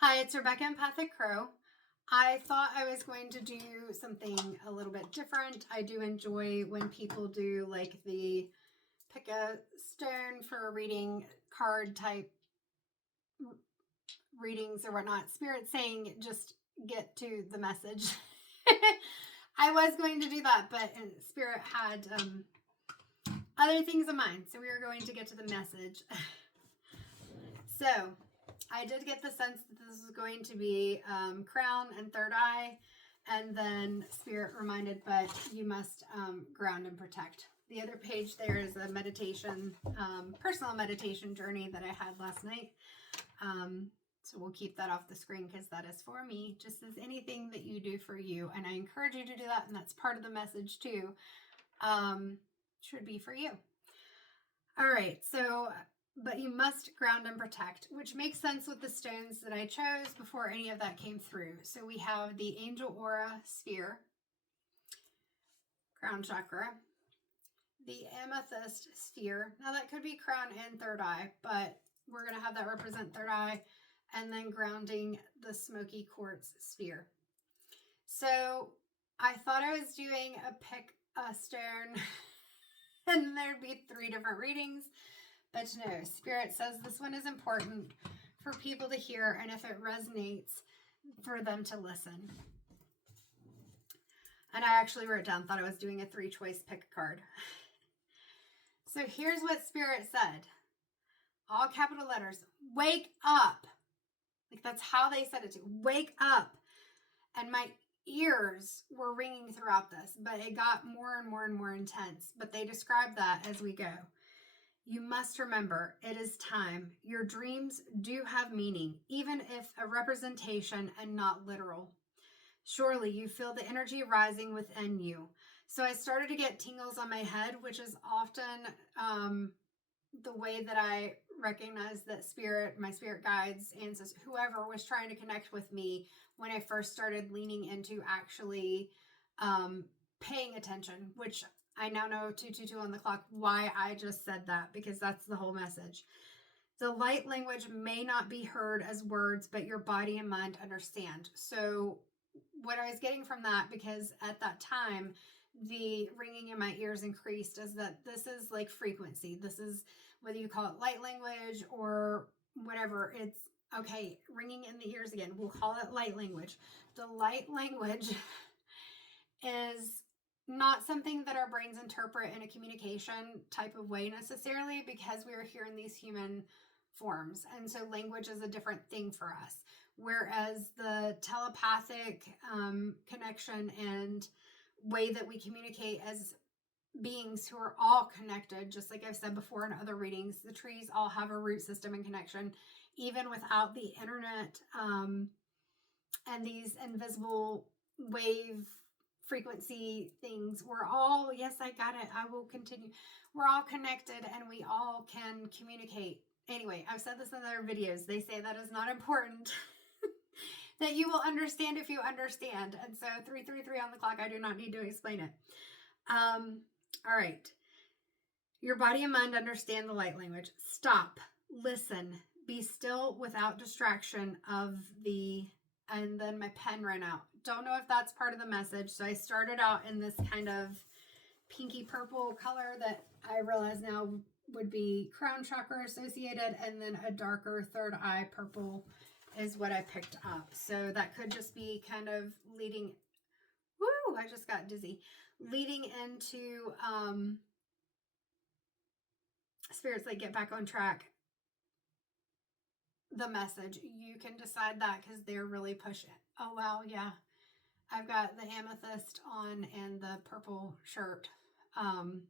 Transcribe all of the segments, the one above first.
Hi, it's Rebecca Empathic Crow. I thought I was going to do something a little bit different. I do enjoy when people do like the pick a stone for a reading card type readings or whatnot. Spirit saying just get to the message. I was going to do that, but Spirit had other things in mind. So we are going to get to the message. So I did get the sense that this was going to be crown and third eye, and then Spirit reminded, but you must ground and protect. The other page there is a meditation, personal meditation journey that I had last night. So we'll keep that off the screen because that is for me, just as anything that you do for you. And I encourage you to do that, and that's part of the message too, should be for you. All right, so but you must ground and protect, which makes sense with the stones that I chose before any of that came through. So we have the Angel Aura Sphere, Crown Chakra, the Amethyst Sphere. Now that could be Crown and Third Eye, but we're going to have that represent Third Eye, and then grounding the Smoky Quartz Sphere. So I thought I was doing a pick a stone and there'd be 3 different readings. But no, Spirit says this one is important for people to hear, and if it resonates, for them to listen. And I actually wrote down, thought I was doing a 3-choice pick a card. So here's what Spirit said. All capital letters. Wake up. Like that's how they said it to. Wake up. And my ears were ringing throughout this, but it got more and more and more intense. But they describe that as we go. You must remember, it is time. Your dreams do have meaning, even if a representation and not literal. Surely you feel the energy rising within you. So I started to get tingles on my head, which is often the way that I recognize that Spirit, my spirit guides, ancestors, whoever was trying to connect with me when I first started leaning into actually paying attention, which I now know 222 on the clock why I just said that, because that's the whole message. The light language may not be heard as words, but your body and mind understand. So what I was getting from that, because at that time, the ringing in my ears increased, is that this is like frequency. This is whether you call it light language or whatever. It's okay, ringing in the ears again. We'll call it light language. The light language is not something that our brains interpret in a communication type of way necessarily, because we are here in these human forms. And so language is a different thing for us. Whereas the telepathic connection and way that we communicate as beings who are all connected, just like I've said before in other readings, the trees all have a root system and connection, even without the internet and these invisible wave frequency things. We're all, yes, I got it, I will continue. We're all connected and we all can communicate. Anyway, I've said this in other videos. They say that is not important. That you will understand if you understand. And so 333 on the clock, I do not need to explain it. All right. Your body and mind understand the light language. Stop, listen, be still without distraction of the, and then my pen ran out. Don't know if that's part of the message. So I started out in this kind of pinky purple color that I realize now would be crown chakra associated, and then a darker third eye purple is what I picked up. So that could just be kind of leading, woo, I just got dizzy, leading into Spirit's like, get back on track. The message, you can decide that because they're really pushing it. Oh, wow, yeah. I've got the amethyst on and the purple shirt. Hard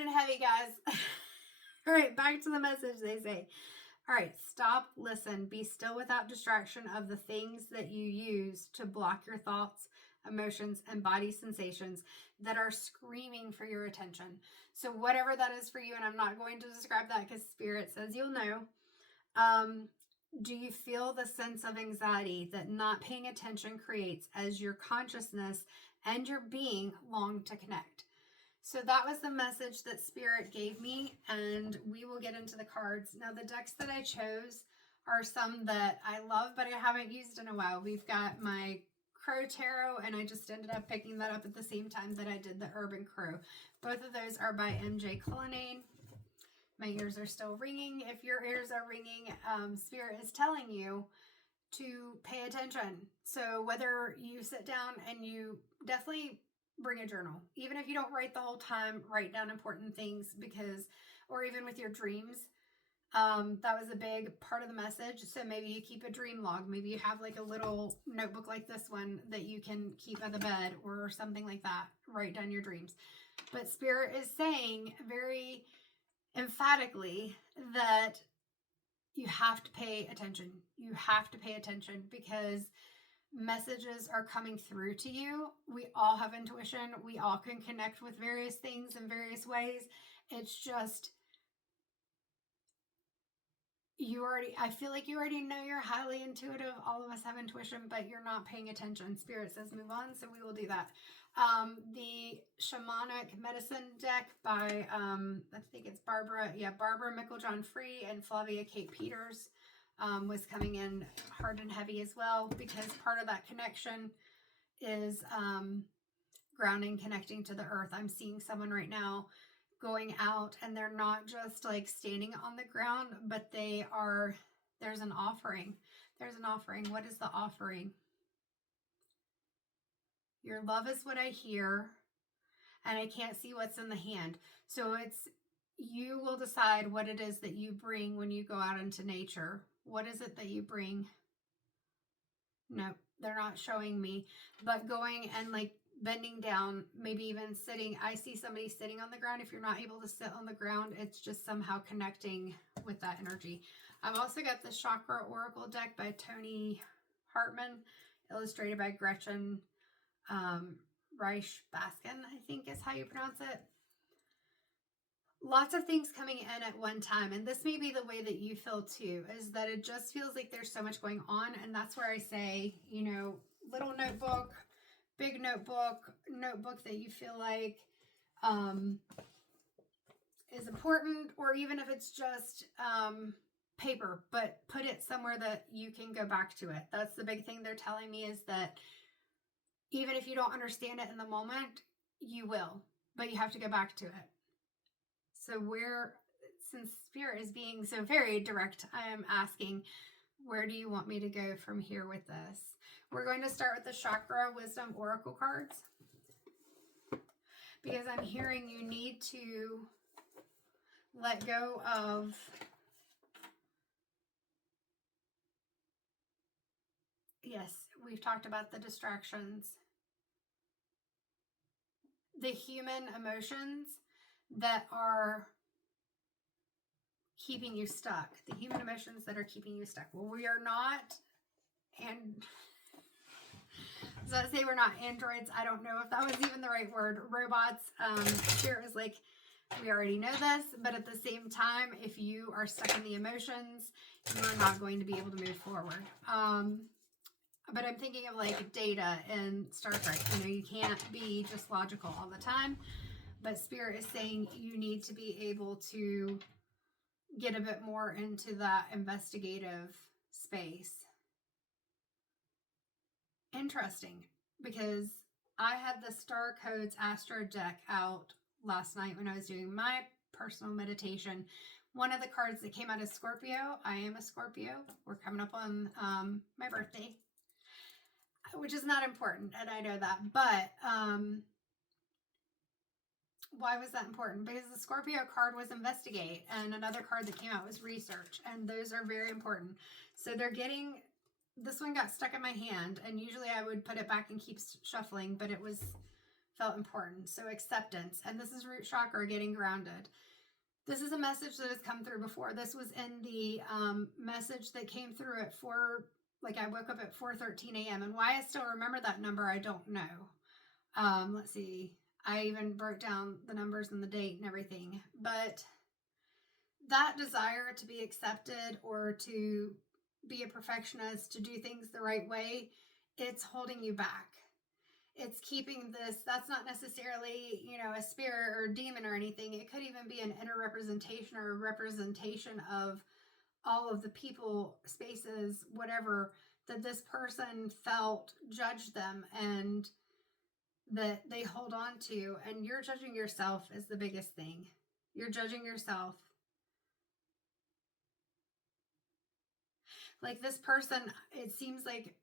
and heavy, guys. All right, back to the message, they say. All right, stop, listen, be still without distraction of the things that you use to block your thoughts, emotions, and body sensations that are screaming for your attention. So whatever that is for you, and I'm not going to describe that because Spirit says you'll know. Do you feel the sense of anxiety that not paying attention creates as your consciousness and your being long to connect? So that was the message that Spirit gave me, and we will get into the cards. Now, the decks that I chose are some that I love, but I haven't used in a while. We've got my Crow Tarot, and I just ended up picking that up at the same time that I did the Urban Crow. Both of those are by MJ Cullinane. My ears are still ringing. If your ears are ringing, Spirit is telling you to pay attention. So whether you sit down and you definitely bring a journal, even if you don't write the whole time, write down important things, because, or even with your dreams, that was a big part of the message. So maybe you keep a dream log. Maybe you have like a little notebook like this one that you can keep at the bed or something like that. Write down your dreams. But Spirit is saying very emphatically that you have to pay attention. You have to pay attention because messages are coming through to you. We all have intuition. We all can connect with various things in various ways. It's just, I feel like you already know you're highly intuitive. All of us have intuition, but you're not paying attention. Spirit says move on, so we will do that. The Shamanic Medicine deck by, I think it's Barbara Micklejohn Free and Flavia Kate Peters was coming in hard and heavy as well, because part of that connection is grounding, connecting to the earth. I'm seeing someone right now going out, and they're not just like standing on the ground, but there's an offering. There's an offering. What is the offering? Your love is what I hear, and I can't see what's in the hand. So you will decide what it is that you bring when you go out into nature. What is it that you bring? No, they're not showing me, but going and like bending down, maybe even sitting. I see somebody sitting on the ground. If you're not able to sit on the ground, it's just somehow connecting with that energy. I've also got the Chakra Oracle deck by Tony Hartman, illustrated by Gretchen Reich Baskin, I think is how you pronounce it. Lots of things coming in at one time, and this may be the way that you feel too, is that it just feels like there's so much going on. And that's where I say, little notebook, big notebook that you feel like is important, or even if it's just paper, but put it somewhere that you can go back to it. That's the big thing they're telling me, is that even if you don't understand it in the moment, you will, but you have to go back to it. So since Spirit is being so very direct, I am asking, where do you want me to go from here with this? We're going to start with the Chakra Wisdom Oracle cards, because I'm hearing you need to let go of yes, we've talked about the distractions, the human emotions that are keeping you stuck. The human emotions that are keeping you stuck. Well, we are not, and so I say we're not androids. I don't know if that was even the right word. Robots. Spirit was like, we already know this, but at the same time, if you are stuck in the emotions, you're not going to be able to move forward. But I'm thinking of like Data in Star Trek. You can't be just logical all the time. But Spirit is saying you need to be able to get a bit more into that investigative space. Interesting, because I had the Star Codes Astro deck out last night when I was doing my personal meditation. One of the cards that came out is Scorpio. I am a Scorpio. We're coming up on my birthday, which is not important, and I know that. But why was that important? Because the Scorpio card was investigate, and another card that came out was research, and those are very important. So this one got stuck in my hand, and usually I would put it back and keep shuffling, but it felt important. So acceptance, and this is root chakra, getting grounded. This is a message that has come through before. This was in the message that came through at I woke up at 4:13 a.m. And why I still remember that number, I don't know. Let's see. I even broke down the numbers and the date and everything. But that desire to be accepted or to be a perfectionist, to do things the right way, it's holding you back. It's keeping this, that's not necessarily, a spirit or a demon or anything. It could even be an inner representation or a representation of all of the people, spaces, whatever, that this person felt judged them and that they hold on to. And you're judging yourself is the biggest thing. You're judging yourself. Like this person, it seems like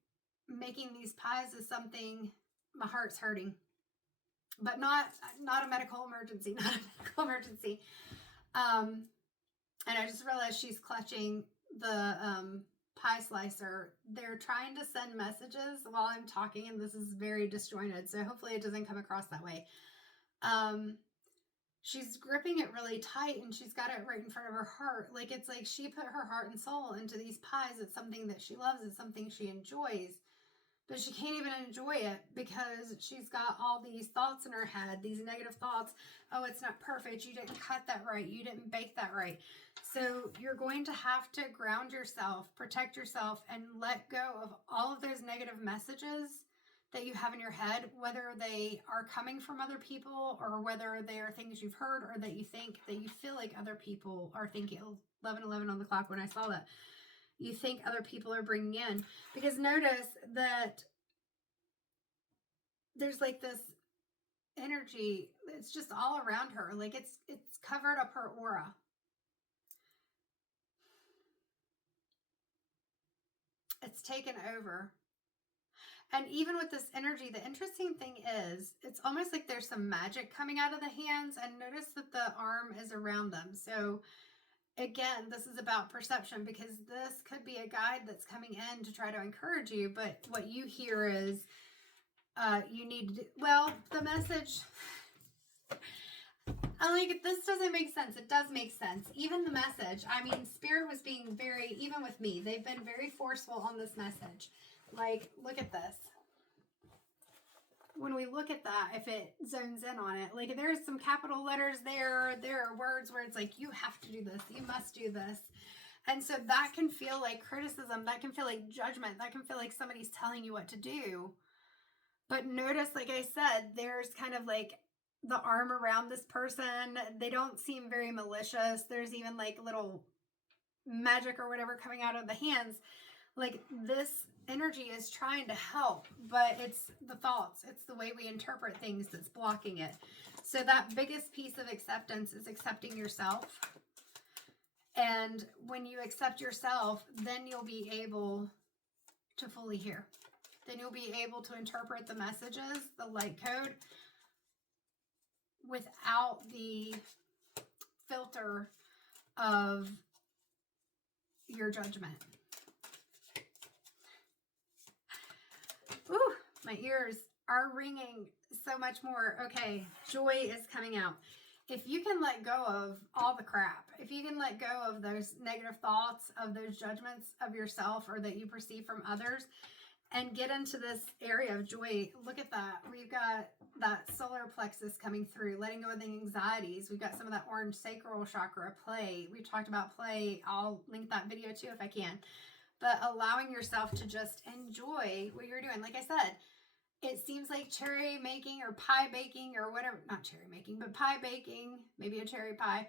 making these pies is something, my heart's hurting. But not a medical emergency, not a medical emergency. And I just realized she's clutching the pie slicer. They're trying to send messages while I'm talking, and this is very disjointed, so hopefully it doesn't come across that way. She's gripping it really tight, and she's got it right in front of her heart. Like, it's like she put her heart and soul into these pies. It's something that she loves. It's something she enjoys. But she can't even enjoy it because she's got all these thoughts in her head, these negative thoughts. Oh, it's not perfect. You didn't cut that right. You didn't bake that right. So you're going to have to ground yourself, protect yourself, and let go of all of those negative messages that you have in your head, whether they are coming from other people or whether they are things you've heard or that you think, that you feel like other people are thinking. 11:11 on the clock when I saw that. You think other people are bringing in. Because notice that there's like this energy, it's just all around her. Like it's covered up her aura. It's taken over. And even with this energy, the interesting thing is, it's almost like there's some magic coming out of the hands, and notice that the arm is around them. So again, this is about perception, because this could be a guide that's coming in to try to encourage you, but what you hear is you need to do, well, the message, I'm like, this doesn't make sense. It does make sense. Even the message, I mean, Spirit was being very, even with me, they've been very forceful on this message. Like, look at this. When we look at that, if it zones in on it, like there's some capital letters there. There are words where it's like, you have to do this. You must do this. And so that can feel like criticism. That can feel like judgment. That can feel like somebody's telling you what to do. But notice, like I said, there's kind of like the arm around this person. They don't seem very malicious. There's even like little magic or whatever coming out of the hands. Like this energy is trying to help, but it's the thoughts, it's the way we interpret things that's blocking it. So that biggest piece of acceptance is accepting yourself. And when you accept yourself, then you'll be able to fully hear. Then you'll be able to interpret the messages, the light code, without the filter of your judgment. Ooh, my ears are ringing so much more. Okay, joy is coming out. If you can let go of all the crap, if you can let go of those negative thoughts, of those judgments of yourself or that you perceive from others, and get into this area of joy, look at that. We've got that solar plexus coming through, letting go of the anxieties. We've got some of that orange sacral chakra play. We talked about play. I'll link that video too if I can. But allowing yourself to just enjoy what you're doing. Like I said, it seems like cherry making or pie baking or whatever, not cherry making, but pie baking, maybe a cherry pie,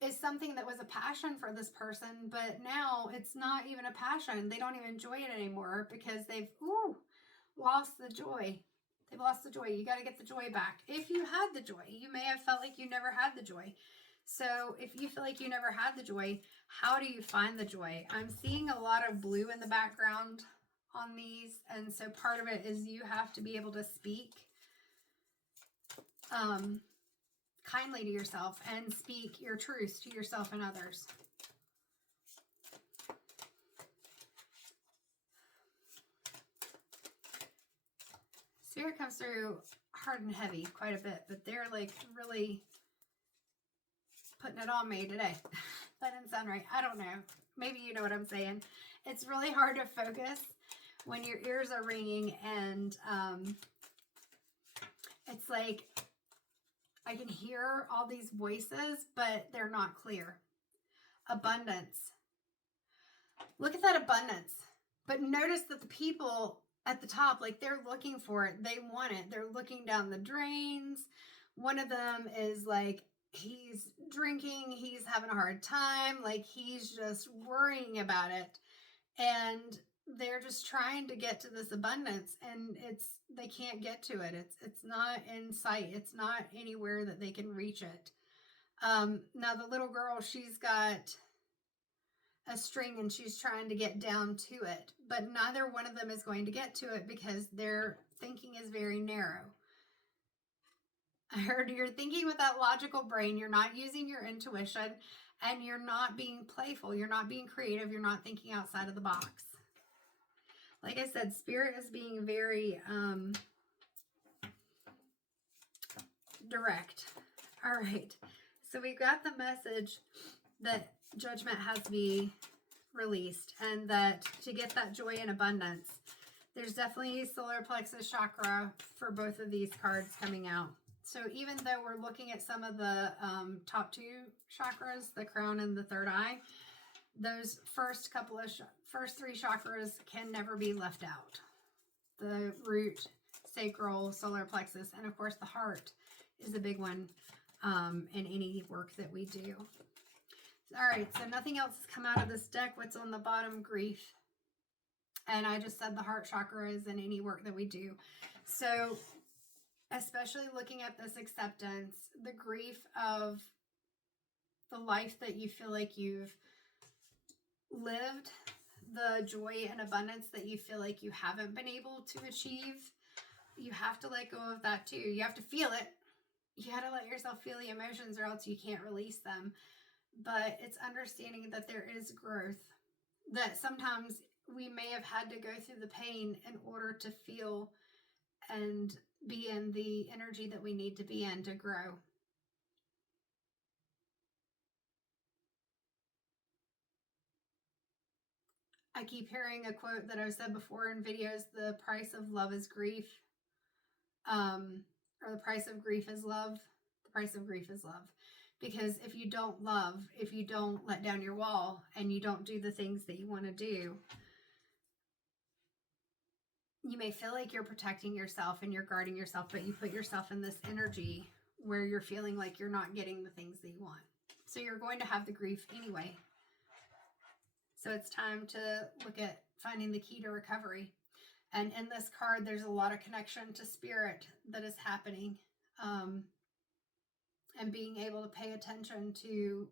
is something that was a passion for this person, but now it's not even a passion. They don't even enjoy it anymore because they've lost the joy. They've lost the joy. You got to get the joy back. If you had the joy, you may have felt like you never had the joy. So if you feel like you never had the joy, how do you find the joy? I'm seeing a lot of blue in the background on these. And so part of it is you have to be able to speak kindly to yourself and speak your truth to yourself and others. Spirit comes through hard and heavy quite a bit, but they're like really putting it on me today. That didn't sound right. I don't know. Maybe you know what I'm saying. It's really hard to focus when your ears are ringing and it's like I can hear all these voices, but they're not clear. Abundance. Look at that abundance. But notice that the people at the top, like they're looking for it. They want it. They're looking down the drains. One of them is like he's drinking, he's having a hard time, like he's just worrying about it. And they're just trying to get to this abundance, and they can't get to it. It's not in sight. It's not anywhere that they can reach it. Now the little girl, she's got a string and she's trying to get down to it, but neither one of them is going to get to it because their thinking is very narrow. I heard you're thinking with that logical brain. You're not using your intuition, and you're not being playful. You're not being creative. You're not thinking outside of the box. Like I said, Spirit is being very direct. All right. So we got the message that judgment has to be released, and that to get that joy and abundance, there's definitely solar plexus chakra for both of these cards coming out. So even though we're looking at some of the top two chakras, the crown and the third eye, those first three chakras can never be left out. The root, sacral, solar plexus, and of course the heart is a big one in any work that we do. All right, so nothing else has come out of this deck. What's on the bottom? Grief. And I just said the heart chakra is in any work that we do. So especially looking at this acceptance, the grief of the life that you feel like you've lived, the joy and abundance that you feel like you haven't been able to achieve, you have to let go of that too. You have to feel it. You got to let yourself feel the emotions, or else you can't release them. But it's understanding that there is growth, that sometimes we may have had to go through the pain in order to feel and be in the energy that we need to be in to grow. I keep hearing a quote that I've said before in videos: the price of love is grief. Or the price of grief is love. The price of grief is love. Because if you don't love, if you don't let down your wall, and you don't do the things that you want to do, you may feel like you're protecting yourself and you're guarding yourself, but you put yourself in this energy where you're feeling like you're not getting the things that you want. So you're going to have the grief anyway. So it's time to look at finding the key to recovery. And in this card, there's a lot of connection to spirit that is happening. And being able to pay attention to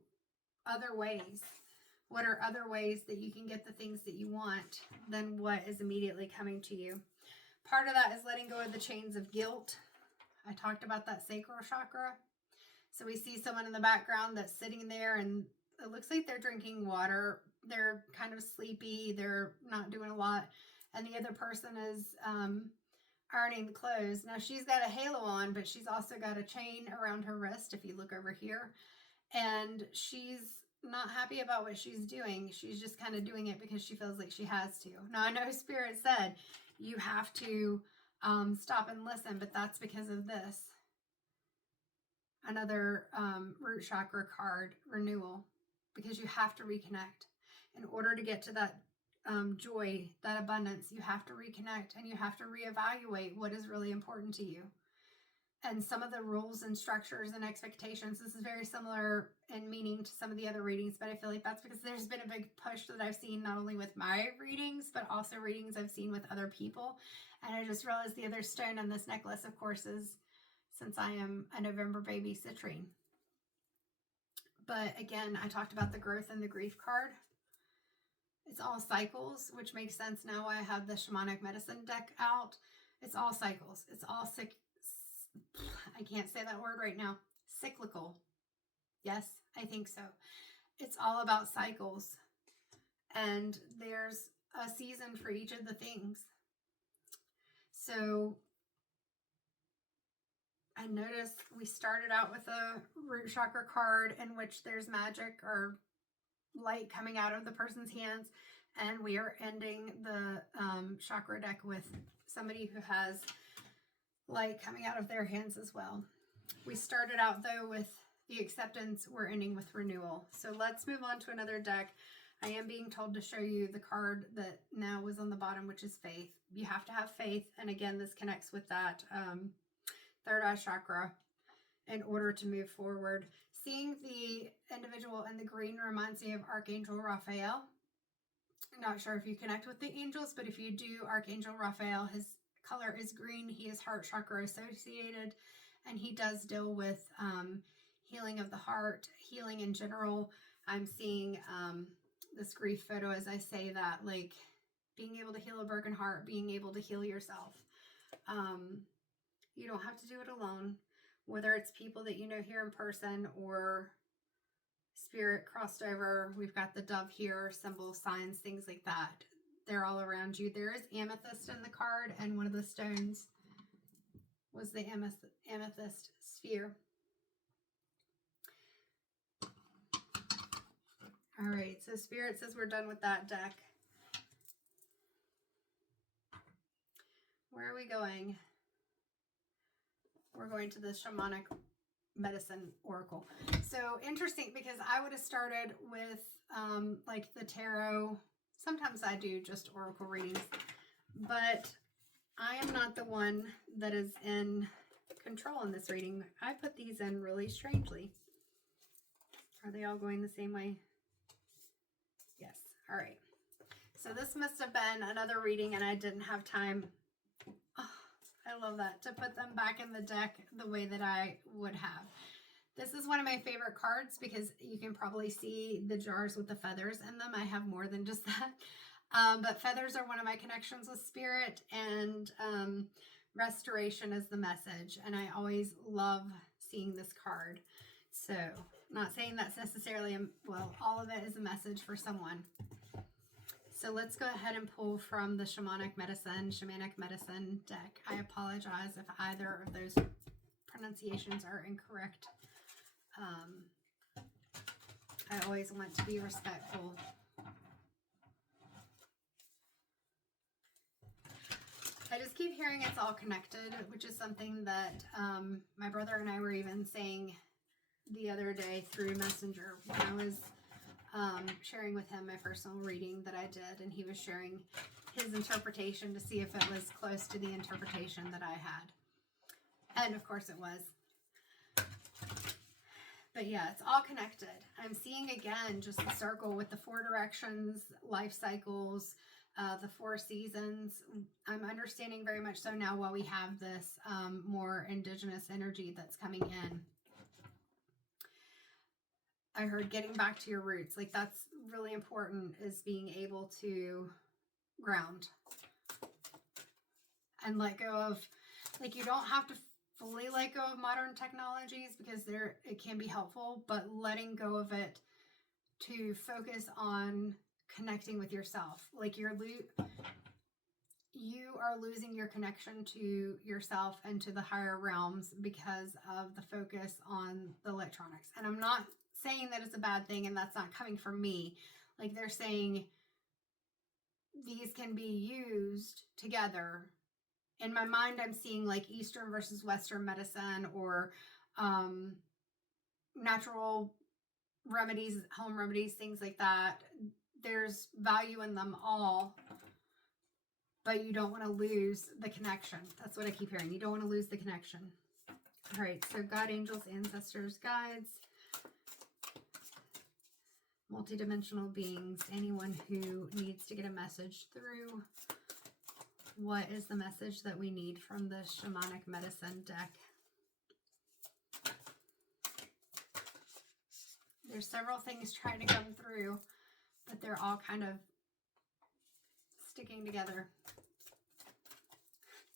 other ways. What are other ways that you can get the things that you want than what is immediately coming to you? Part of that is letting go of the chains of guilt. I talked about that sacral chakra. So we see someone in the background that's sitting there, and it looks like they're drinking water. They're kind of sleepy. They're not doing a lot. And the other person is ironing the clothes. Now she's got a halo on, but she's also got a chain around her wrist, if you look over here. And she's not happy about what she's doing. She's just kind of doing it because she feels like she has to. Now I know Spirit said you have to stop and listen, but that's because of this. Another root chakra card, Renewal, because you have to reconnect. In order to get to that joy, that abundance, you have to reconnect, and you have to reevaluate what is really important to you. And some of the rules and structures and expectations, this is very similar in meaning to some of the other readings, but I feel like that's because there's been a big push that I've seen not only with my readings, but also readings I've seen with other people. And I just realized the other stone on this necklace, of course, is, since I am a November baby, citrine. But again, I talked about the growth and the grief card. It's all cycles, which makes sense now why I have the shamanic medicine deck out. It's all cycles. It's all I can't say that word right now. Cyclical. Yes, I think so. It's all about cycles. And there's a season for each of the things. So I noticed we started out with a root chakra card in which there's magic or light coming out of the person's hands, and we are ending the chakra deck with somebody who has light coming out of their hands as well. We started out though with the acceptance. We're ending with renewal. So let's move on to another deck. I am being told to show you the card that now was on the bottom, which is faith. You have to have faith, and again, this connects with that third eye chakra in order to move forward. seeing the individual in the green reminds me of Archangel Raphael. Not sure if you connect with the angels, but if you do, Archangel Raphael, his color is green. He is heart chakra associated, and he does deal with healing of the heart, healing in general. I'm seeing this grief photo as I say that, like being able to heal a broken heart, being able to heal yourself. You don't have to do it alone, whether it's people that you know here in person or spirit crossed over. We've got the dove here, symbols, signs, things like that. They're all around you. There is amethyst in the card, and one of the stones was the amethyst sphere. All right, so Spirit says we're done with that deck. Where are we going? We're going to the Shamanic Medicine Oracle. So interesting, because I would have started with like the tarot. Sometimes I do just oracle readings, but I am not the one that is in control in this reading. I put these in really strangely. Are they all going the same way? Yes. All right. So this must have been another reading and I didn't have time. Oh, I love that, to put them back in the deck the way that I would have. This is one of my favorite cards because you can probably see the jars with the feathers in them. I have more than just that. But feathers are one of my connections with spirit, and restoration is the message. And I always love seeing this card. So not saying that's necessarily, well, all of it is a message for someone. So let's go ahead and pull from the Shamanic Medicine deck. I apologize if either of those pronunciations are incorrect. I always want to be respectful. I just keep hearing it's all connected, which is something that my brother and I were even saying the other day through Messenger when I was sharing with him my personal reading that I did, and he was sharing his interpretation to see if it was close to the interpretation that I had. And of course it was. But yeah, it's all connected. I'm seeing again just the circle with the 4 directions, life cycles, the 4 seasons. I'm understanding very much so now while we have this more indigenous energy that's coming in. I heard getting back to your roots. Like, that's really important, is being able to ground and let go of, like, you don't have to fully let go of modern technologies because it can be helpful, but letting go of it to focus on connecting with yourself. Like, you are losing your connection to yourself and to the higher realms because of the focus on the electronics. And I'm not saying that it's a bad thing, and that's not coming from me. Like, they're saying these can be used together. In my mind, I'm seeing like Eastern versus Western medicine, or natural remedies, home remedies, things like that. There's value in them all, but you don't want to lose the connection. That's what I keep hearing. You don't want to lose the connection. All right, so God, angels, ancestors, guides, multidimensional beings, anyone who needs to get a message through. What is the message that we need from the Shamanic Medicine deck? There's several things trying to come through, but they're all kind of sticking together.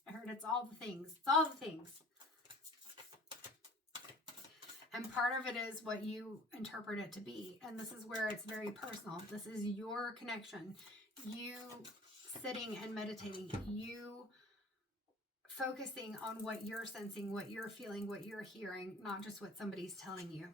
I heard it's all the things. It's all the things. And part of it is what you interpret it to be. And this is where it's very personal. This is your connection. You sitting and meditating. You focusing on what you're sensing, what you're feeling, what you're hearing, not just what somebody's telling you.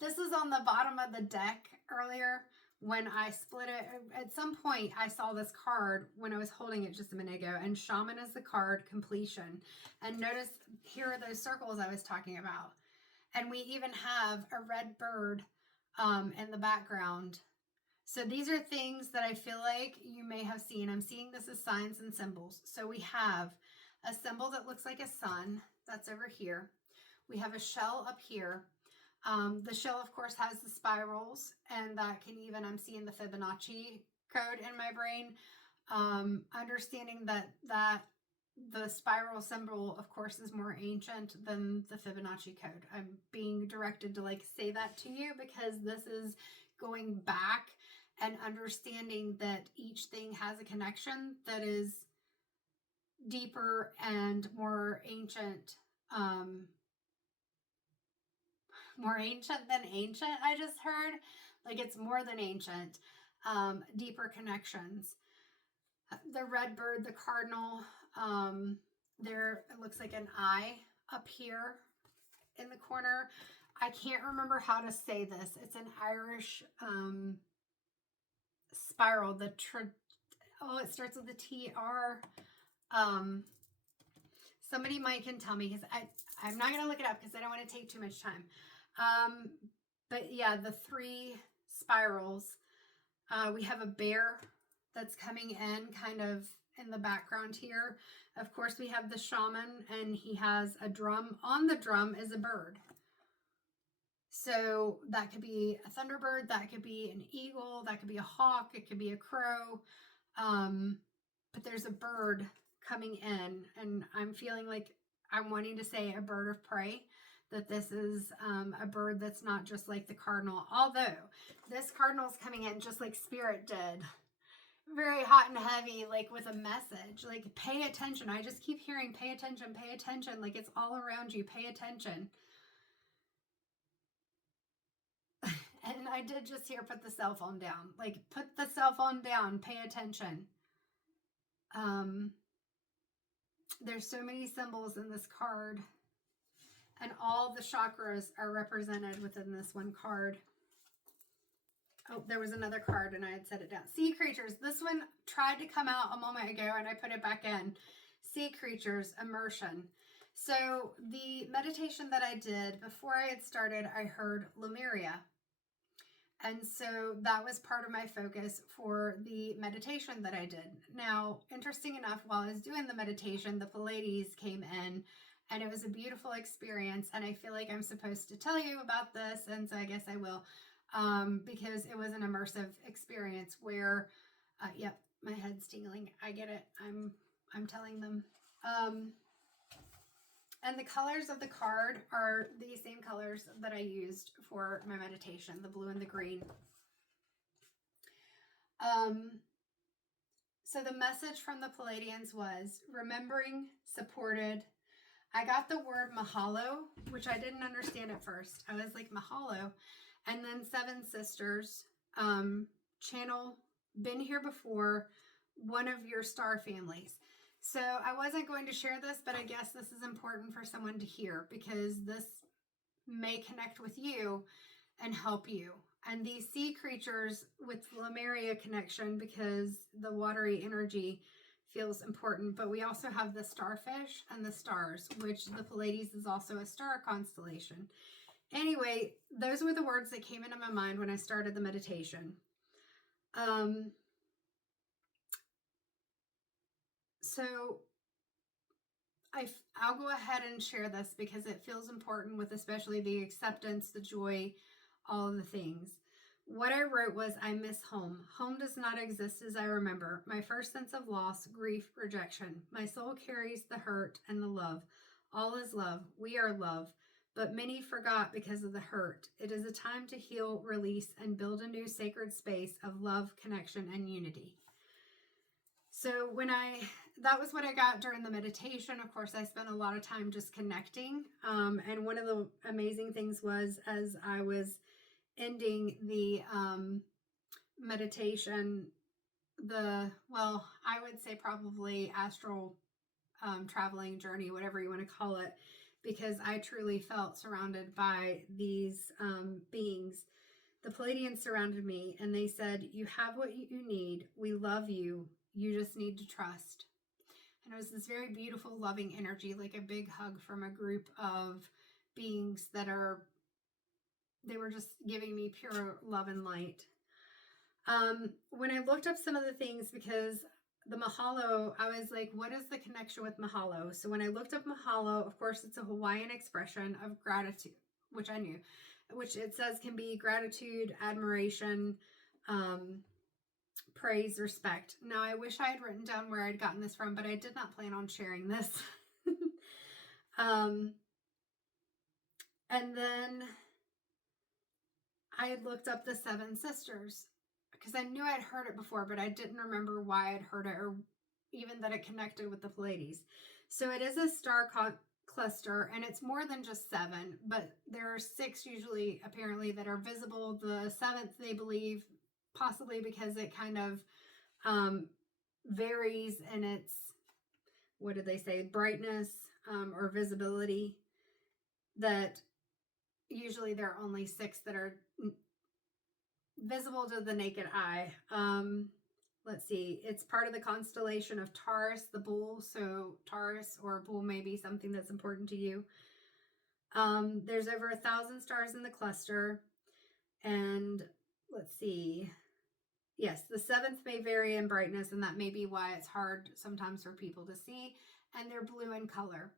This was on the bottom of the deck earlier when I split it. At some point, I saw this card when I was holding it just a minute ago, and Shaman is the card completion. And notice here are those circles I was talking about. And we even have a red bird in the background. So these are things that I feel like you may have seen. I'm seeing this as signs and symbols. So we have a symbol that looks like a sun. That's over here. We have a shell up here. The shell, of course, has the spirals, and that can even, I'm seeing the Fibonacci code in my brain. Understanding that the spiral symbol, of course, is more ancient than the Fibonacci code. I'm being directed to like say that to you because this is going back and understanding that each thing has a connection that is deeper and more ancient. More ancient than ancient, I just heard. Like it's more than ancient. Deeper connections. The red bird, the cardinal, there it looks like an eye up here in the corner. I can't remember how to say this. It's an Irish spiral. It starts with a TR. Somebody might can tell me because I'm not going to look it up because I don't want to take too much time. But yeah, the 3 spirals. We have a bear that's coming in kind of in the background here. Of course, we have the shaman, and he has a drum. On the drum is a bird. So that could be a thunderbird, that could be an eagle, that could be a hawk, it could be a crow. But there's a bird coming in, and I'm feeling like I'm wanting to say a bird of prey, that this is a bird that's not just like the cardinal, although this cardinal is coming in just like Spirit did. Very hot and heavy, like with a message, like pay attention. I just keep hearing pay attention, like it's all around you, pay attention. And I did just hear put the cell phone down, like put the cell phone down, pay attention. There's so many symbols in this card, and all the chakras are represented within this one card. Oh, there was another card and I had set it down. Sea creatures. This one tried to come out a moment ago and I put it back in. Sea creatures, immersion. So the meditation that I did before I had started, I heard Lemuria. And so that was part of my focus for the meditation that I did. Now, interesting enough, while I was doing the meditation, the Pleiades came in, and it was a beautiful experience. And I feel like I'm supposed to tell you about this, and so I guess I will, because it was an immersive experience where, yep, my head's tingling. I get it. I'm telling them. And the colors of the card are the same colors that I used for my meditation, the blue and the green. So the message from the Pleiadians was remembering, supported. I got the word mahalo, which I didn't understand at first. I was like, mahalo. And then 7 sisters, channel, been here before, one of your star families. So I wasn't going to share this, but I guess this is important for someone to hear because this may connect with you and help you. And these sea creatures with Lemuria connection, because the watery energy feels important, but we also have the starfish and the stars, which the Pleiades is also a star constellation. Anyway, those were the words that came into my mind when I started the meditation. So I'll go ahead and share this because it feels important with especially the acceptance, the joy, all of the things. What I wrote was, I miss home. Home does not exist as I remember. My first sense of loss, grief, rejection. My soul carries the hurt and the love. All is love. We are love. But many forgot because of the hurt. It is a time to heal, release, and build a new sacred space of love, connection, and unity. So that was what I got during the meditation. Of course, I spent a lot of time just connecting. And one of the amazing things was, as I was ending the meditation, I would say probably astral traveling journey, whatever you want to call it, because I truly felt surrounded by these beings. The Pleiadians surrounded me and they said, you have what you need. We love you. You just need to trust. And it was this very beautiful, loving energy, like a big hug from a group of beings they were just giving me pure love and light. When I looked up some of the things, because the mahalo, I was like, what is the connection with mahalo? So when I looked up mahalo, of course, it's a Hawaiian expression of gratitude, which I knew, which it says can be gratitude, admiration, praise, respect. Now, I wish I had written down where I'd gotten this from, but I did not plan on sharing this. And then I had looked up the Seven Sisters because I knew I'd heard it before, but I didn't remember why I'd heard it or even that it connected with the Pleiades. So it is a star cluster, and it's more than just 7, but there are 6 usually, apparently, that are visible. The 7th, they believe, possibly because it kind of varies in its, what did they say, brightness or visibility, that usually there are only 6 that are visible to the naked eye. Let's see, it's part of the constellation of Taurus, the bull. So Taurus or bull may be something that's important to you. There's over 1,000 stars in the cluster. And let's see. Yes, the 7th may vary in brightness, and that may be why it's hard sometimes for people to see. And they're blue in color.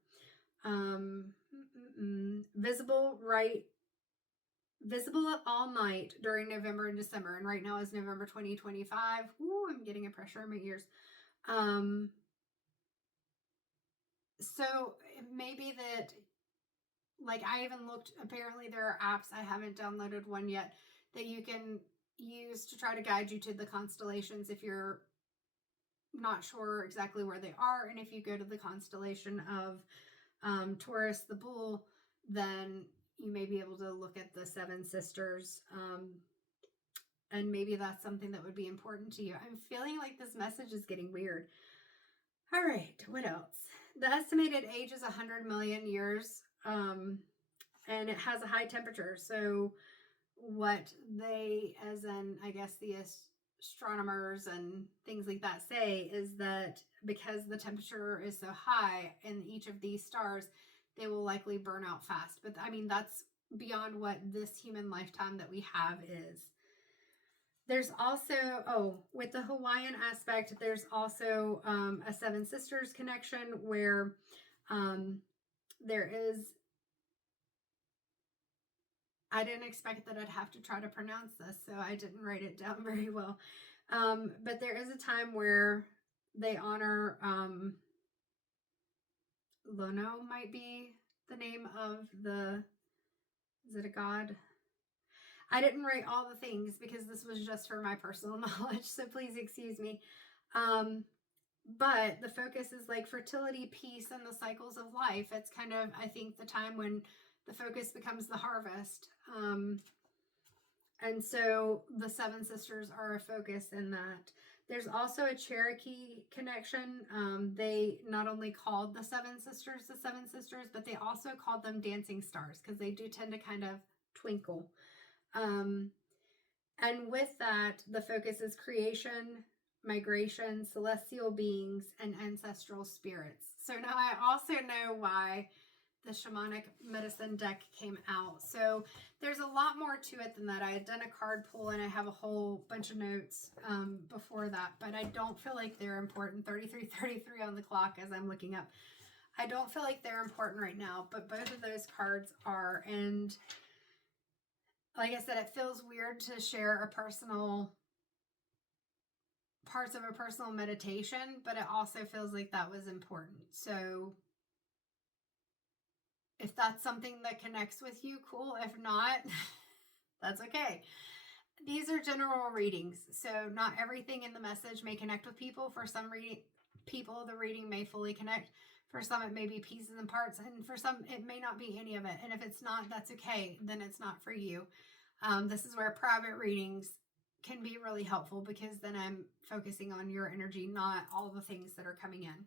Visible all night during November and December. And right now is November 2025. Ooh, I'm getting a pressure in my ears. So it may be that, like, I even looked, apparently there are apps, I haven't downloaded one yet, that you can use to try to guide you to the constellations if you're not sure exactly where they are. And if you go to the constellation of Taurus, the bull, then you may be able to look at the 7 sisters, and maybe that's something that would be important to you. I'm feeling like this message is getting weird. All right, what else? The estimated age is 100 million years, and it has a high temperature. So what they, as in, I guess, the astronomers and things like that say is that because the temperature is so high in each of these stars, they will likely burn out fast. But I mean, that's beyond what this human lifetime that we have is. There's also, with the Hawaiian aspect, there's also a 7 Sisters connection where there is, I didn't expect that I'd have to try to pronounce this, so I didn't write it down very well. But there is a time where they honor, Lono might be the name of the, is it a god? I didn't write all the things because this was just for my personal knowledge, so please excuse me. But the focus is like fertility, peace, and the cycles of life. It's kind of, I think, the time when the focus becomes the harvest. And so the 7 sisters are a focus in that. There's also a Cherokee connection. They not only called the 7 sisters the 7 sisters, but they also called them dancing stars because they do tend to kind of twinkle. And with that, the focus is creation, migration, celestial beings, and ancestral spirits. So now I also know why the shamanic medicine deck came out. So there's a lot more to it than that. I had done a card pull and I have a whole bunch of notes before that, but I don't feel like they're important. 33:33 on the clock as I'm looking up. I don't feel like they're important right now, but both of those cards are. And like I said, it feels weird to share a personal parts of a personal meditation, but it also feels like that was important. So if that's something that connects with you, cool. If not, that's okay. These are general readings, so not everything in the message may connect with people. For some people, the reading may fully connect. For some, it may be pieces and parts, and for some, it may not be any of it. And if it's not, that's okay. Then it's not for you. This is where private readings can be really helpful because then I'm focusing on your energy, not all the things that are coming in.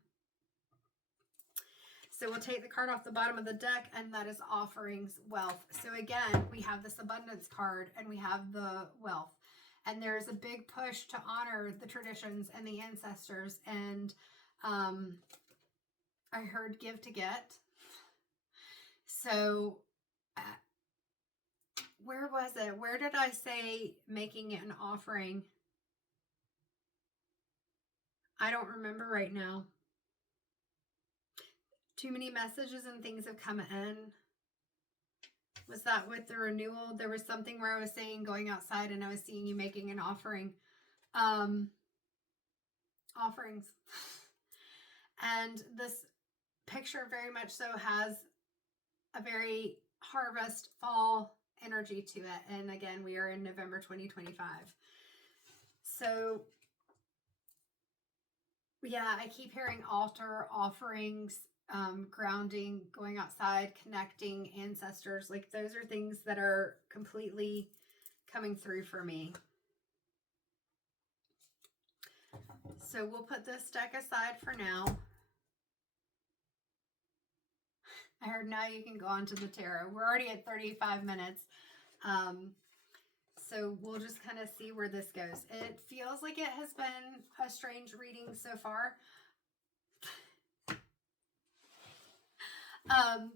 So we'll take the card off the bottom of the deck, and that is offerings, wealth. So again, we have this abundance card and we have the wealth. And there's a big push to honor the traditions and the ancestors. And I heard give to get. So where was it? Where did I say making an offering? I don't remember right now. Too many messages and things have come in. Was that with the renewal? There was something where I was saying going outside and I was seeing you making an offering. Offerings. And this picture very much so has a very harvest fall energy to it. And again, we are in November 2025. So yeah, I keep hearing altar, offerings, grounding, going outside, connecting, ancestors. Like those are things that are completely coming through for me. So we'll put this deck aside for now. I heard now you can go on to the tarot. We're already at 35 minutes. So we'll just kind of see where this goes. It feels like it has been a strange reading so far. I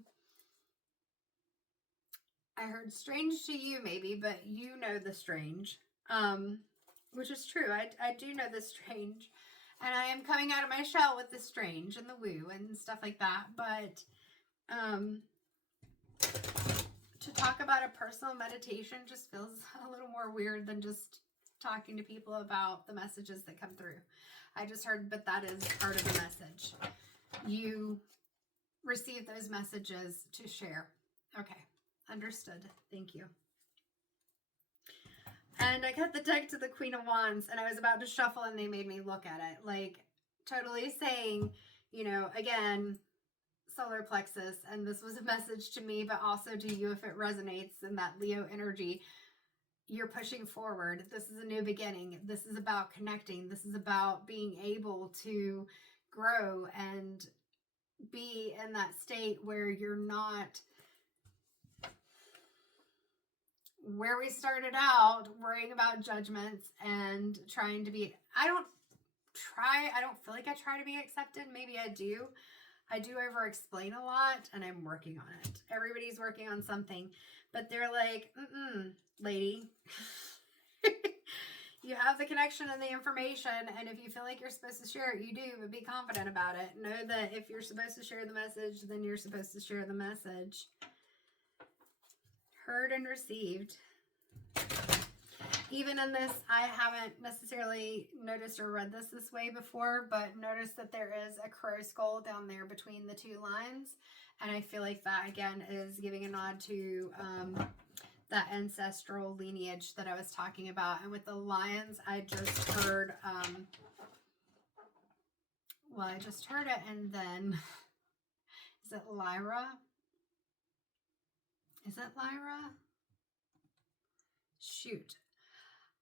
heard strange to you maybe, but you know the strange, which is true. I do know the strange, and I am coming out of my shell with the strange and the woo and stuff like that. But to talk about a personal meditation just feels a little more weird than just talking to people about the messages that come through. I just heard, but that is part of the message. You receive those messages to share. Okay, understood. Thank you. And I got the deck to the Queen of Wands, and I was about to shuffle, and they made me look at it. Like, totally saying, you know, again, solar plexus, and this was a message to me, but also to you if it resonates in that Leo energy. You're pushing forward. This is a new beginning. This is about connecting. This is about being able to grow and be in that state where you're not where we started out, worrying about judgments and trying to be, I don't feel like I try to be accepted. Maybe I do. I do over explain a lot, and I'm working on it. Everybody's working on something, but they're like, lady, you have the connection and the information, and if you feel like you're supposed to share it, you do, but be confident about it. Know that if you're supposed to share the message, then you're supposed to share the message. Heard and received. Even in this, I haven't necessarily noticed or read this way before, but notice that there is a crow skull down there between the two lines. And I feel like that, again, is giving a nod to that ancestral lineage that I was talking about. And with the lions, I just heard, well, I just heard it, and then, is it Lyra? Is it Lyra? Shoot.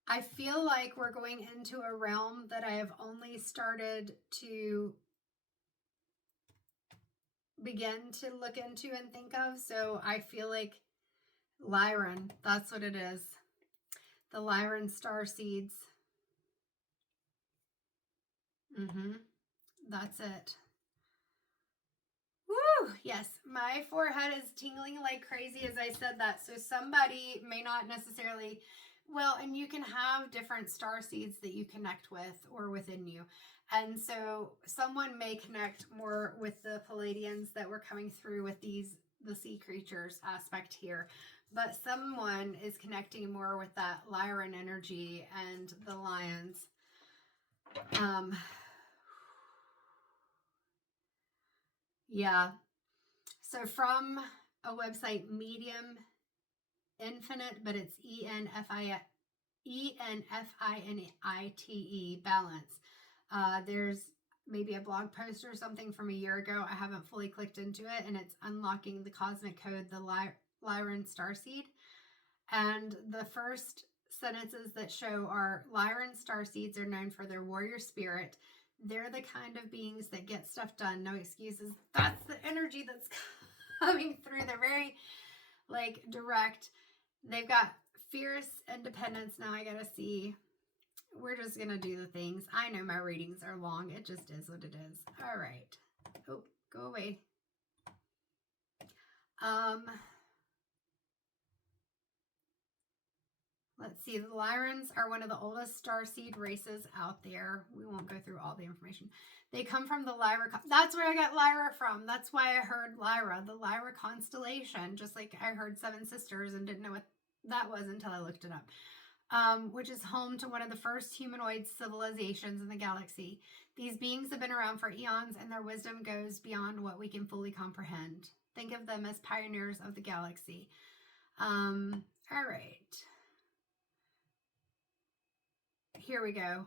I feel like we're going into a realm that I have only started to begin to look into and think of. So I feel like Lyrian, that's what it is. The Lyrian starseeds. That's it. Woo! Yes, my forehead is tingling like crazy as I said that. So somebody may not necessarily... Well, and you can have different star seeds that you connect with or within you. And so someone may connect more with the Pleiadians that were coming through with the sea creatures aspect here. But someone is connecting more with that Lyrian energy and the lions. Yeah. So from a website, Medium Infinite, but it's ENFINITE balance. There's maybe a blog post or something from a year ago. I haven't fully clicked into it, and it's unlocking the cosmic code, the Lyrian starseed. And the first sentences that show are Lyrian starseeds are known for their warrior spirit. They're the kind of beings that get stuff done, no excuses. That's the energy that's coming through. They're very like direct. They've got fierce independence. Now I gotta see. We're just gonna do the things. I know my readings are long. It just is what it is. All right. Oh, go away. Let's see. The Lyrians are one of the oldest starseed races out there. We won't go through all the information. They come from the Lyra. That's where I got Lyra from. That's why I heard Lyra, the Lyra constellation, just like I heard Seven Sisters and didn't know what that was until I looked it up, which is home to one of the first humanoid civilizations in the galaxy. These beings have been around for eons, and their wisdom goes beyond what we can fully comprehend. Think of them as pioneers of the galaxy. All right. Here we go.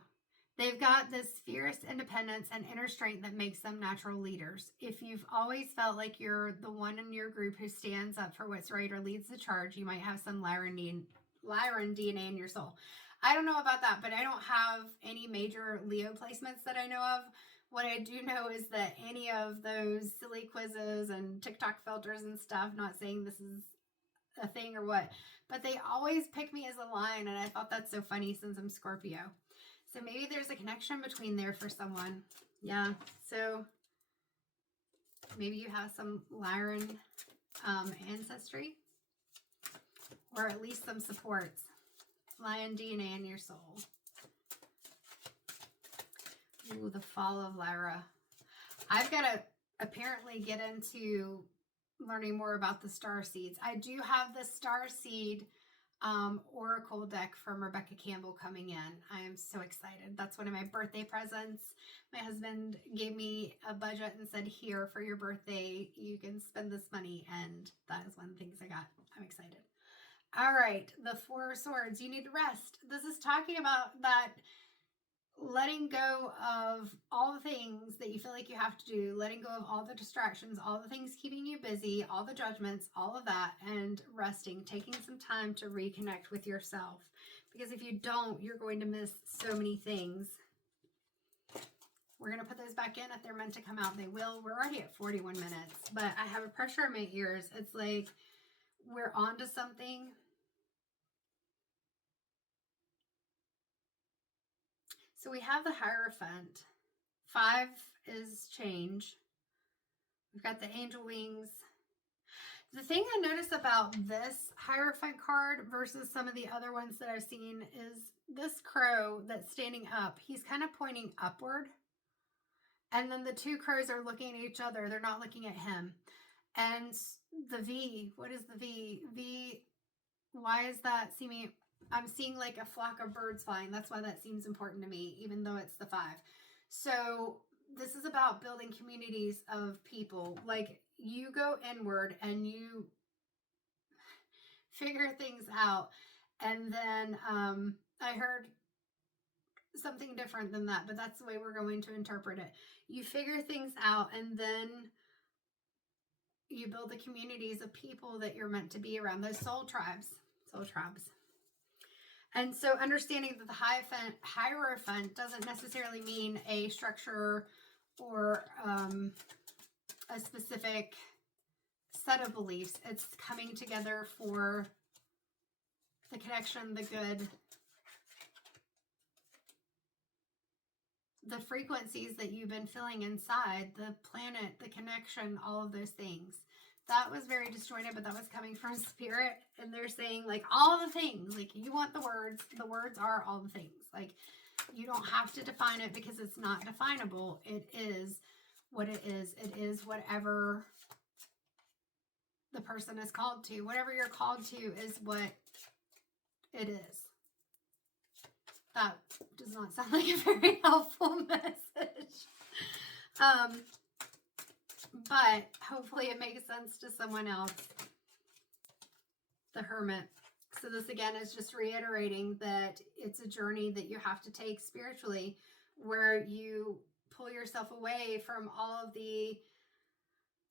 They've got this fierce independence and inner strength that makes them natural leaders. If you've always felt like you're the one in your group who stands up for what's right or leads the charge, you might have some Lyran DNA in your soul. I don't know about that, but I don't have any major Leo placements that I know of. What I do know is that any of those silly quizzes and TikTok filters and stuff, not saying this is a thing or what, but they always pick me as a lion, and I thought that's so funny since I'm Scorpio. So maybe there's a connection between there for someone. Yeah, so maybe you have some Lyran ancestry, or at least some supports. Lion DNA in your soul. Ooh, the fall of Lyra. I've got to apparently get into learning more about the Starseeds. I do have the Starseed Oracle deck from Rebecca Campbell coming in. I am so excited. That's one of my birthday presents. My husband gave me a budget and said, here, for your birthday, you can spend this money. And that is one of the things I got. I'm excited. All right. The Four of Swords. You need to rest. This is talking about that letting go of all the things that you feel like you have to do, letting go of all the distractions, all the things keeping you busy, all the judgments, all of that, and resting, taking some time to reconnect with yourself. Because if you don't, you're going to miss so many things. We're going to put those back in. If they're meant to come out, they will. We're already at 41 minutes, but I have a pressure in my ears. It's like we're on to something. So we have the Hierophant. 5 is change. We've got the angel wings. The thing I notice about this Hierophant card versus some of the other ones that I've seen is this crow that's standing up. He's kind of pointing upward. And then the two crows are looking at each other. They're not looking at him. And the V, what is the V? V, why is that seeming... I'm seeing like a flock of birds flying. That's why that seems important to me, even though it's the 5. So this is about building communities of people. Like you go inward and you figure things out. And then I heard something different than that, but that's the way we're going to interpret it. You figure things out and then you build the communities of people that you're meant to be around. Those soul tribes. Soul tribes. And so understanding that the Hierophant doesn't necessarily mean a structure or a specific set of beliefs. It's coming together for the connection, the good, the frequencies that you've been feeling inside, the planet, the connection, all of those things. That was very disjointed, but that was coming from spirit. And they're saying like all the things, like you want the words are all the things. Like you don't have to define it because it's not definable. It is what it is. It is whatever the person is called to. Whatever you're called to is what it is. That does not sound like a very helpful message. But hopefully it makes sense to someone else. The Hermit. So this again is just reiterating that it's a journey that you have to take spiritually, where you pull yourself away from all of the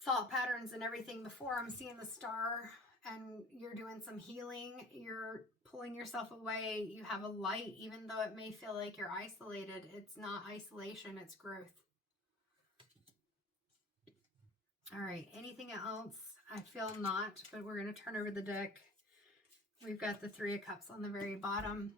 thought patterns and everything before. I'm seeing the star and you're doing some healing. You're pulling yourself away. You have a light, even though it may feel like you're isolated. It's not isolation, it's growth. All right, anything else? I feel not, but we're going to turn over the deck. We've got the 3 of Cups on the very bottom.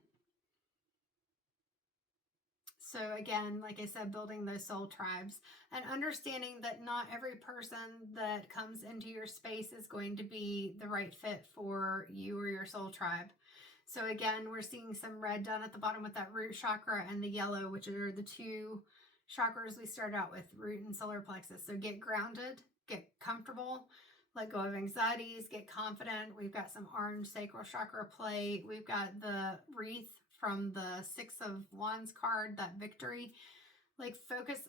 So again, like I said, building those soul tribes and understanding that not every person that comes into your space is going to be the right fit for you or your soul tribe. So again, we're seeing some red down at the bottom with that root chakra and the yellow, which are the two chakras we started out with, root and solar plexus. So get grounded, get comfortable, let go of anxieties, get confident. We've got some orange sacral chakra play. We've got the wreath from the 6 of Wands card, that victory. Like focus,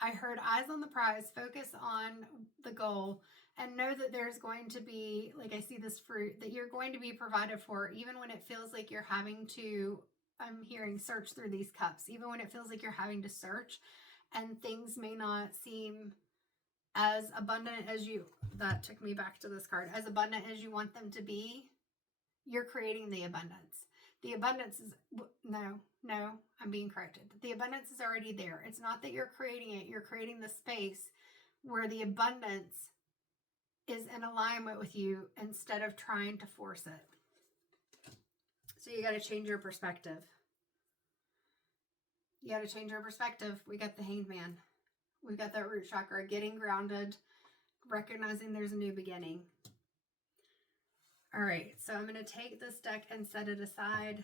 I heard eyes on the prize, focus on the goal, and know that there's going to be, like I see this fruit, that you're going to be provided for, even when it feels like you're having to, I'm hearing search through these cups, even when it feels like you're having to search and things may not seem as abundant as you, that took me back to this card, as abundant as you want them to be, you're creating the abundance. The abundance is, no, I'm being corrected. The abundance is already there. It's not that you're creating it. You're creating the space where the abundance is in alignment with you instead of trying to force it. So you got to change your perspective. You got to change your perspective. We got the Hanged Man. We've got that root chakra, getting grounded, recognizing there's a new beginning. All right, so I'm going to take this deck and set it aside.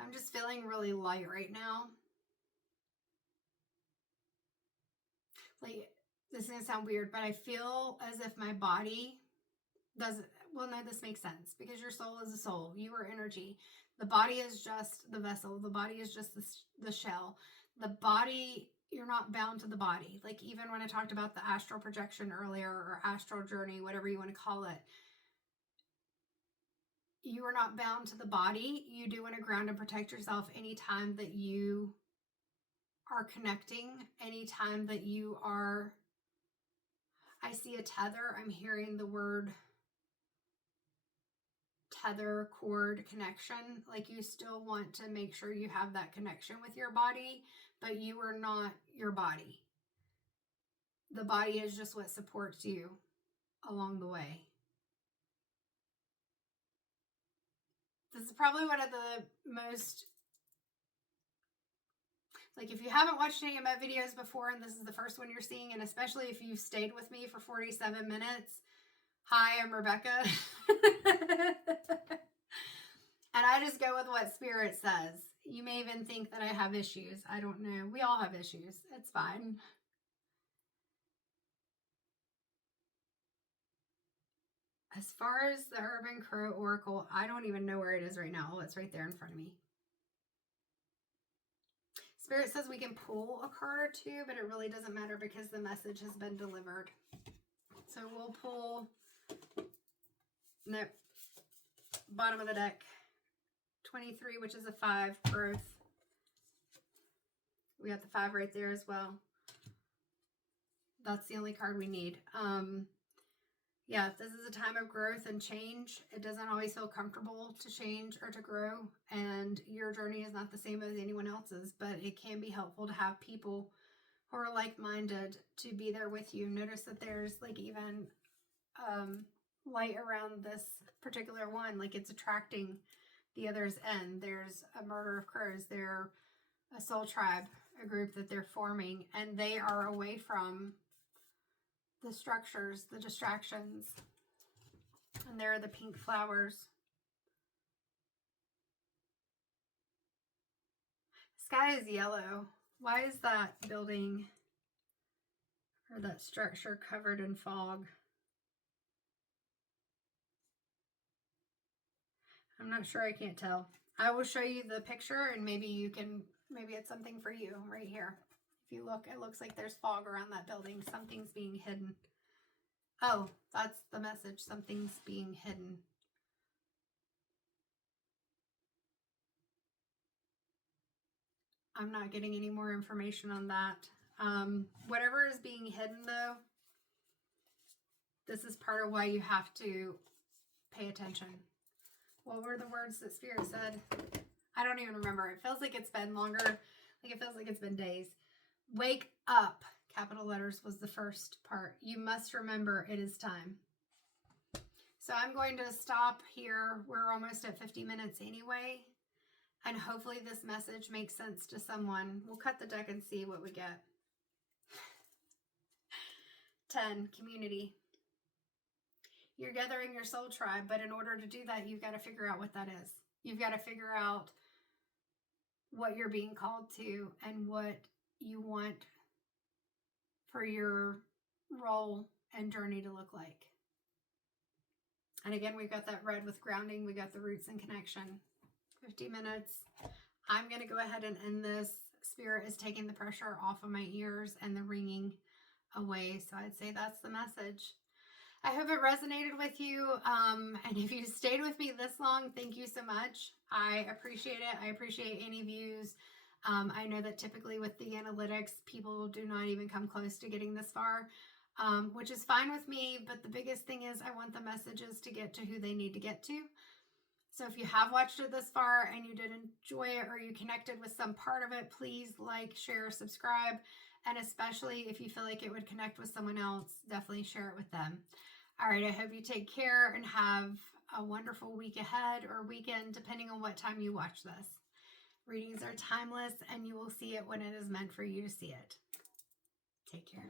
I'm just feeling really light right now. Like, this is going to sound weird, but I feel as if my body doesn't, well, no, this makes sense because your soul is a soul. You are energy. The body is just the vessel. The body is just the shell. The body, you're not bound to the body. Like even when I talked about the astral projection earlier or astral journey, whatever you want to call it, you are not bound to the body. You do want to ground and protect yourself anytime that you are connecting, anytime that you are, I see a tether. I'm hearing the word tether, cord, connection. Like you still want to make sure you have that connection with your body, but you are not your body. The body is just what supports you along the way. This is probably one of the most, like if you haven't watched any of my videos before and this is the first one you're seeing, and especially if you've stayed with me for 47 minutes, hi, I'm Rebecca. And I just go with what Spirit says. You may even think that I have issues. I don't know. We all have issues. It's fine. As far as the Urban Crow Oracle, I don't even know where it is right now. Oh, it's right there in front of me. Spirit says we can pull a card or two, but it really doesn't matter because the message has been delivered. So we'll pull, nope, bottom of the deck, 23, which is a 5, growth. We got the 5 right there as well. That's the only card we need. Yeah, this is a time of growth and change. It doesn't always feel comfortable to change or to grow, and your journey is not the same as anyone else's, but it can be helpful to have people who are like-minded to be there with you. Notice that there's like even light around this particular one, like it's attracting the other's end. There's a murder of crows. They're a soul tribe, a group that they're forming, and they are away from the structures, the distractions. And there are the pink flowers. Sky is yellow. Why is that building or that structure covered in fog? I'm not sure. I can't tell. I will show you the picture and maybe you can, maybe it's something for you right here. If you look, it looks like there's fog around that building. Something's being hidden. Oh, that's the message. Something's being hidden. I'm not getting any more information on that. Whatever is being hidden, though, this is part of why you have to pay attention. What were the words that Spirit said? I don't even remember. It feels like it's been longer. Like it feels like it's been days. Wake up, capital letters, was the first part. You must remember it is time. So I'm going to stop here. We're almost at 50 minutes anyway. And hopefully this message makes sense to someone. We'll cut the deck and see what we get. 10, community. You're gathering your soul tribe, but in order to do that, you've got to figure out what that is. You've got to figure out what you're being called to and what you want for your role and journey to look like. And again, we've got that red with grounding. We got the roots and connection. 50 minutes. I'm going to go ahead and end this. Spirit is taking the pressure off of my ears and the ringing away. So I'd say that's the message. I hope it resonated with you. And if you stayed with me this long, thank you so much. I appreciate it. I appreciate any views. I know that typically with the analytics, people do not even come close to getting this far, which is fine with me. But the biggest thing is I want the messages to get to who they need to get to. So if you have watched it this far and you did enjoy it or you connected with some part of it, please like, share, subscribe. And especially if you feel like it would connect with someone else, definitely share it with them. All right, I hope you take care and have a wonderful week ahead or weekend, depending on what time you watch this. Readings are timeless, and you will see it when it is meant for you to see it. Take care.